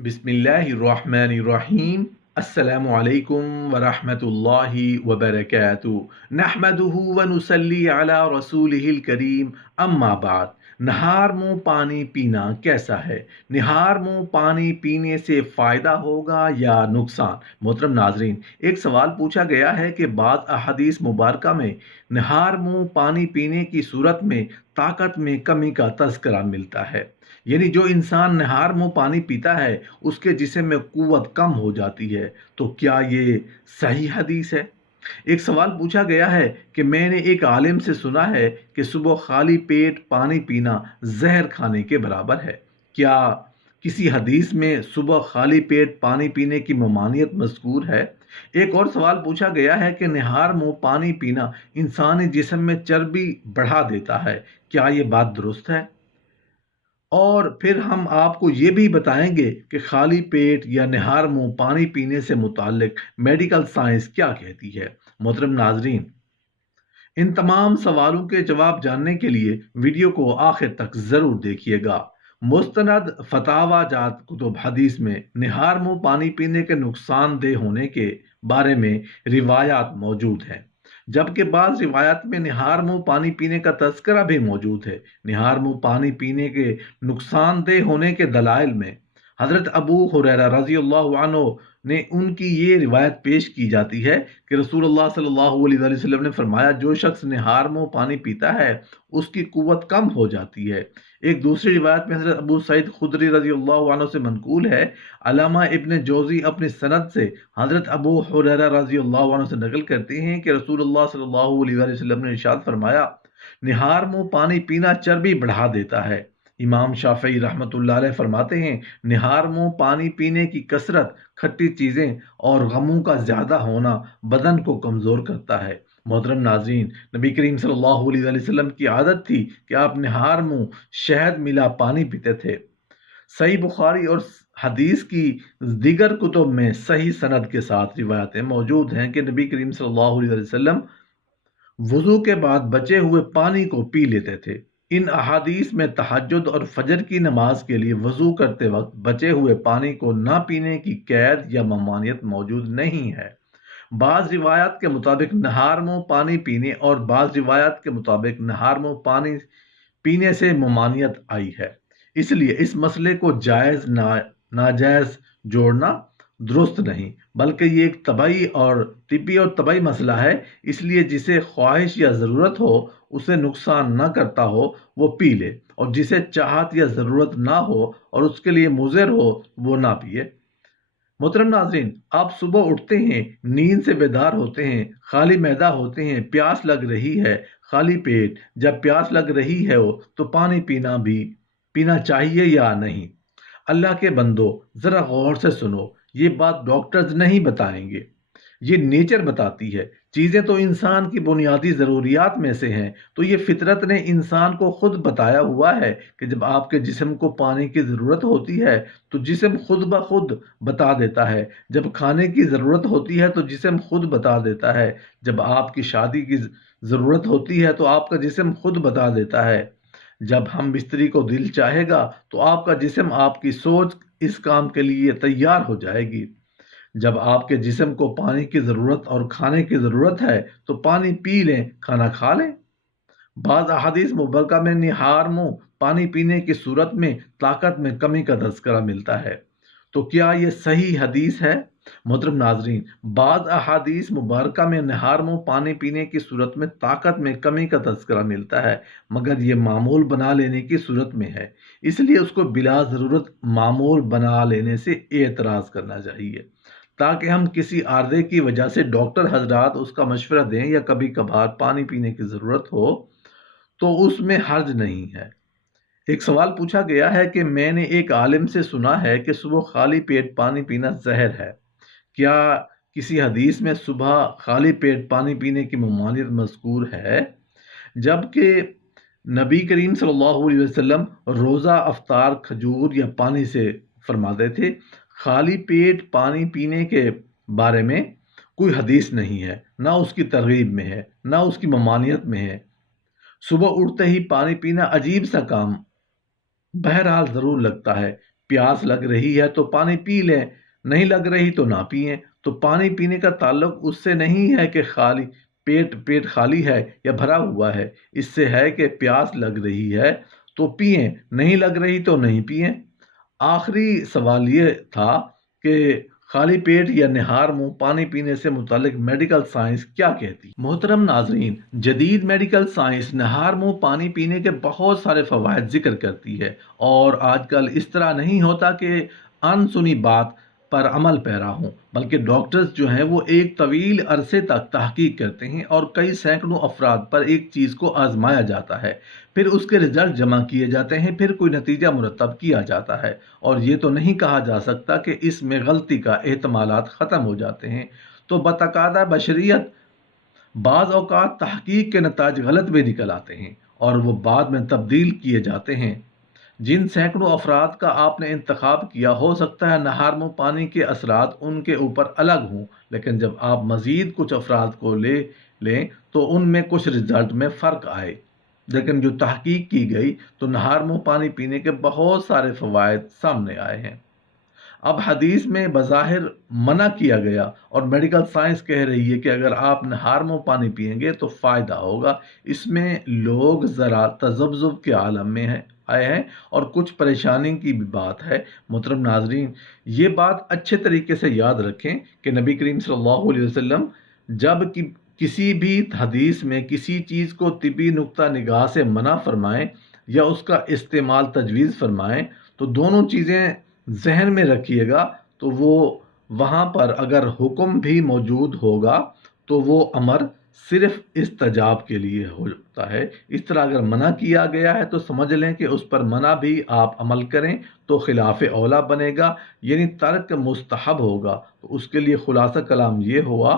बिस्मिल्लाहिर्रहमानिर्रहीम। अस्सलामु अलैकुम वरहमतुल्लाहि वबरकातुहू। नहमदुहु व नुसल्ली अला रसूलिहिल करीम। अम्मा बाद। नहार मुँह पानी पीना कैसा है? निहार मुँह पानी पीने से फ़ायदा होगा या नुकसान? मोहतरम नाजरीन, एक सवाल पूछा गया है कि बाद अहदीस मुबारका में निहार मुँह पानी पीने की सूरत में ताकत में कमी का तज़किरा मिलता है। यानी जो इंसान निहार मुँह पानी पीता है उसके जिस्म में कुव्वत कम हो जाती है। तो क्या ये सही हदीस है? एक सवाल पूछा गया है कि मैंने एक आलिम से सुना है कि सुबह खाली पेट पानी पीना जहर खाने के बराबर है। क्या किसी हदीस में सुबह खाली पेट पानी पीने की ममानियत मज़कूर है? एक और सवाल पूछा गया है कि निहार मुँह पानी पीना इंसानी जिस्म में चर्बी बढ़ा देता है। क्या ये बात दुरुस्त है? और फिर हम आपको ये भी बताएंगे कि खाली पेट या निहार मुंह पानी पीने से मुतालिक मेडिकल साइंस क्या कहती है। मोहतरम नाजरीन, इन तमाम सवालों के जवाब जानने के लिए वीडियो को आखिर तक ज़रूर देखिएगा। मुस्तनद फतावा जात कुतुब हदीस में निहार मुंह पानी पीने के नुकसानदेह होने के बारे में रिवायात मौजूद हैं, जबकि बाज़ रिवायात में निहार मुंह पानी पीने का तज़किरा भी मौजूद है। निहार मुंह पानी पीने के नुकसानदेह होने के दलाइल में हज़रत अबू हुरैरा रज़ी अल्लाहु अन्हु ने उनकी ये रिवायत पेश की जाती है कि रसूलुल्लाह सल्लल्लाहु अलैहि वसल्लम ने फरमाया, जो शख्स निहार मुंह पानी पीता है उसकी कुव्वत कम हो जाती है। एक दूसरी रिवायत में हज़रत अबू सईद खुदरी रज़ी अल्लाहु अन्हु से मनकूल है। अल्लामा इब्न जोज़ी अपनी सनद से हज़रत अबू हुरैरा रज़ी अल्लाहु अन्हु से नकल करते हैं कि रसूलुल्लाह सल्लल्लाहु अलैहि वसल्लम ने इरशाद फरमाया, निहार मुंह पानी पीना चर्बी बढ़ा देता है। इमाम शाफई रहमतुल्लाह अलैह फरमाते हैं, निहार मुंह पानी पीने की कसरत, खट्टी चीज़ें और गमों का ज़्यादा होना बदन को कमज़ोर करता है। मोहतरम नाज़रीन, नबी करीम सल्लल्लाहु अलैहि वसल्लम की आदत थी कि आप निहार मुंह शहद मिला पानी पीते थे। सही बुखारी और हदीस की दीगर कुतुब में सही सनद के साथ रिवायतें मौजूद हैं कि नबी करीम सल्लल्लाहु अलैहि वसल्लम वुज़ू के बाद बचे हुए पानी को पी लेते थे। इन अहादीस में तहज्जुद और फजर की नमाज के लिए वज़ू करते वक्त बचे हुए पानी को ना पीने की कैद या ममानियत मौजूद नहीं है। बाज़ रिवायात के मुताबिक नहार मुँह पानी पीने और बाज़ रिवायात के मुताबिक नहार मुँह पानी पीने से ममानियत आई है। इसलिए इस मसले को जायज़ नाजायज़ जोड़ना दुरुस्त नहीं, बल्कि ये एक तबई और तिब्बी और तबई मसला है। इसलिए जिसे ख्वाहिश या ज़रूरत हो, उसे नुकसान न करता हो, वो पी ले, और जिसे चाहत या ज़रूरत ना हो और उसके लिए मुज़र हो, वो ना पिए। मोहतरम नाज़रीन, आप सुबह उठते हैं, नींद से बेदार होते हैं, खाली मैदा होते हैं, प्यास लग रही है, खाली पेट जब प्यास लग रही है हो तो पानी पीना चाहिए या नहीं? अल्लाह के बंदो, ज़रा गौर से सुनो, ये बात डॉक्टर्स नहीं बताएंगे, ये नेचर बताती है। चीज़ें तो इंसान की बुनियादी ज़रूरियात में से हैं, तो ये फितरत ने इंसान को खुद बताया हुआ है कि जब आपके जिस्म को पानी की ज़रूरत होती है तो जिस्म खुद ब खुद बता देता है। जब खाने की ज़रूरत होती है तो जिस्म खुद बता देता है। जब आपकी शादी की ज़रूरत होती है तो आपका जिस्म खुद बता देता है। जब हम बिस्तरी को दिल चाहेगा तो आपका जिस्म, आपकी सोच इस काम के लिए तैयार हो जाएगी। जब आपके जिस्म को पानी की ज़रूरत और खाने की ज़रूरत है तो पानी पी लें, खाना खा लें। बाज़ अहादीस मुबरका में निहार मुँह पानी पीने की सूरत में ताकत में कमी का तज़किरा मिलता है। तो क्या ये सही हदीस है? मोहतरम नाज़रीन, बाज़ अहादीस मुबारका में निहार मुँह पानी पीने की सूरत में ताकत में कमी का तज़किरा मिलता है, मगर ये मामूल बना लेने की सूरत में है। इसलिए उसको बिला ज़रूरत मामूल बना लेने से एतराज़ करना चाहिए, ताकि हम किसी आर्ज़े की वजह से डॉक्टर हजरात उसका मशवरा दें या कभी कभार पानी पीने की ज़रूरत हो तो उसमें हर्ज नहीं है। एक सवाल पूछा गया है कि मैंने एक आलिम से सुना है कि सुबह खाली पेट पानी पीना जहर है। क्या किसी हदीस में सुबह खाली पेट पानी पीने की ममानियत मज़कूर है? जबकि नबी करीम सल्लल्लाहु अलैहि वसल्लम रोज़ा अफ्तार खजूर या पानी से फरमाते थे। खाली पेट पानी पीने के बारे में कोई हदीस नहीं है, ना उसकी तरगीब में है, ना उसकी ममानियत में है। सुबह उठते ही पानी पीना अजीब सा काम बहरहाल ज़रूर लगता है। प्यास लग रही है तो पानी पी लें, नहीं लग रही तो ना पिएं। तो पानी पीने का ताल्लुक उससे नहीं है कि खाली पेट पेट खाली है या भरा हुआ है, इससे है कि प्यास लग रही है तो पिएं, नहीं लग रही तो नहीं पिएं। आखिरी सवाल ये था कि खाली पेट या निहार मुंह पानी पीने से मुतालिक मेडिकल साइंस क्या कहती। मोहतरम नाजरीन, जदीद मेडिकल साइंस निहार मुंह पानी पीने के बहुत सारे फ़वाइद जिक्र करती है, और आजकल इस तरह नहीं होता कि अनसुनी बात पर अमल पैरा हों, बल्कि डॉक्टर्स जो हैं वो एक तवील अरसे तक तहकीक करते हैं और कई सैकड़ों अफराद पर एक चीज़ को आजमाया जाता है, फिर उसके रिजल्ट जमा किए जाते हैं, फिर कोई नतीजा मुरतब किया जाता है, और ये तो नहीं कहा जा सकता कि इसमें गलती का एहतमालात ख़त्म हो जाते हैं। तो बतकादा बशरियत बाज़ औक़ात तहकीक के नताज गलत भी निकल आते हैं और वो बाद में तब्दील किए जाते हैं। जिन सैकड़ों अफराद का आपने इंतखाब किया, हो सकता है नहार मुँह पानी के असरात उनके ऊपर अलग हों, लेकिन जब आप मज़ीद कुछ अफराद को ले लें तो उनमें कुछ रिजल्ट में फ़र्क आए। लेकिन जो तहकीक की गई तो नहार मुँह पानी पीने के बहुत सारे फ़वाइद सामने आए हैं। अब हदीस में बज़ाहिर मना किया गया और मेडिकल साइंस कह रही है कि अगर आप नहार मुँह पानी पिएंगे तो फ़ायदा होगा। इसमें लोग ज़रा तज़ब्ज़ुब के आलम में आए हैं और कुछ परेशानी की भी बात है। मोहतरम नाज़रीन, ये बात अच्छे तरीके से याद रखें कि नबी करीम सल्लल्लाहु अलैहि वसल्लम जब किसी भी हदीस में किसी चीज़ को तिबी नुक्ता निगाह से मना फरमाएं या उसका इस्तेमाल तजवीज़ फरमाएं, तो दोनों चीज़ें जहन में रखिएगा। तो वो वहाँ पर अगर हुक्म भी मौजूद होगा तो वो अमर सिर्फ इस्तजाब के लिए होता है। इस तरह अगर मना किया गया है तो समझ लें कि उस पर मना भी आप अमल करें तो खिलाफ औला बनेगा, यानी तर्क मुस्तहब होगा। तो उसके लिए खुलासा कलाम ये हुआ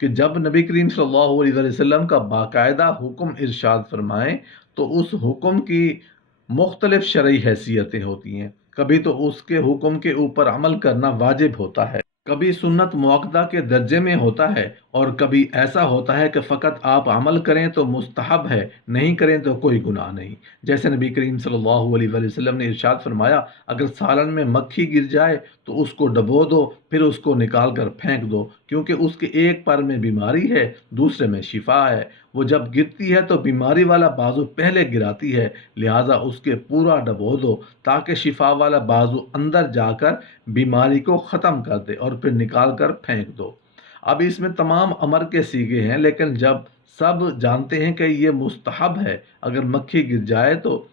कि जब नबी करीम सल्लल्लाहु अलैहि वसल्लम का बाकायदा हुक्म इरशाद फरमाएं तो उस हुक्म की मुख्तलिफ शरई हैसियतें होती हैं। कभी तो उसके हुक्म के ऊपर अमल करना वाजिब होता है, कभी सुन्नत मुअक्कदा के दर्जे में होता है, और कभी ऐसा होता है कि फ़कत आप अमल करें तो मुस्तहब है, नहीं करें तो कोई गुनाह नहीं। जैसे नबी करीम सल्लल्लाहु अलैहि वसल्लम ने इरशाद फरमाया, अगर सालन में मक्खी गिर जाए तो उसको डबो दो, फिर उसको निकाल कर फेंक दो, क्योंकि उसके एक पर में बीमारी है, दूसरे में शिफा है। वो जब गिरती है तो बीमारी वाला बाजू पहले गिराती है, लिहाजा उसके पूरा डबो दो ताकि शिफा वाला बाजू अंदर जाकर बीमारी को ख़त्म कर दे और फिर निकाल कर फेंक दो। अब इसमें तमाम अमर के सीगे हैं, लेकिन जब सब जानते हैं कि ये मुस्तहब है, अगर मक्खी गिर जाए तो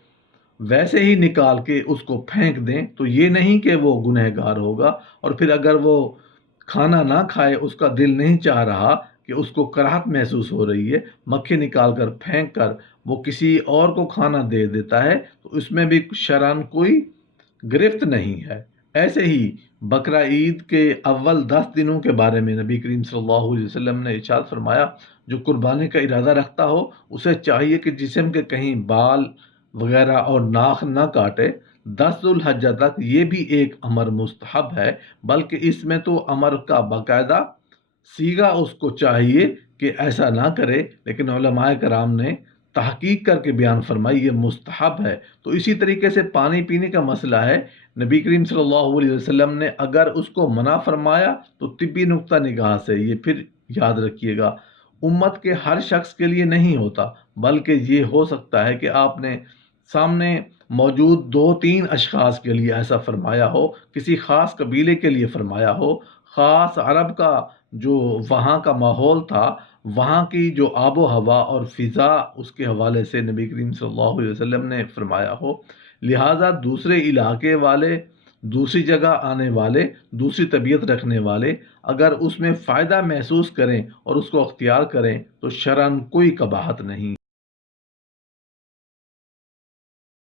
वैसे ही निकाल के उसको फेंक दें, तो ये नहीं कि वो गुनहगार होगा। और फिर अगर वो खाना ना खाए, उसका दिल नहीं चाह रहा कि उसको कराहत महसूस हो रही है, मक्खी निकाल कर फेंक कर वो किसी और को खाना दे देता है, तो इसमें भी शरअन कोई गिरफ्त नहीं है। ऐसे ही बकरा ईद के अव्वल 10 दिनों के बारे में नबी करीम सल्लल्लाहु अलैहि वसल्लम ने इरशाद फरमाया, जो कुर्बानी का इरादा रखता हो उसे चाहिए कि जिस्म के कहीं बाल वगैरह और नाख न काटे। 10 जुल्हज्जा तक ये भी एक अमर मुस्तहब है, बल्कि इसमें तो अमर का बाकायदा सीगा उसको चाहिए कि ऐसा ना करे, लेकिन उलमाए कराम ने तहकीक करके बयान फरमाई ये मुस्तहब है। तो इसी तरीके से पानी पीने का मसला है, नबी करीम सल्लल्लाहु अलैहि वसल्लम ने अगर उसको मना फरमाया तो तिब्बी नुक्ता निगाह से ये फिर याद रखिएगा उम्मत के हर शख्स के लिए नहीं होता, बल्कि ये हो सकता है कि आपने सामने मौजूद 2-3 अशखास के लिए ऐसा फरमाया हो, किसी ख़ास कबीले के लिए फरमाया हो, ख़ास अरब का जो वहाँ का माहौल था, वहाँ की जो आबो हवा और फ़िज़ा, उसके हवाले से नबी करीम सल्लल्लाहु अलैहि वसल्लम ने फरमाया हो। लिहाजा दूसरे इलाके वाले, दूसरी जगह आने वाले, दूसरी तबीयत रखने वाले अगर उसमें फ़ायदा महसूस करें और उसको अख्तियार करें तो शरअन कोई कबाहत नहीं।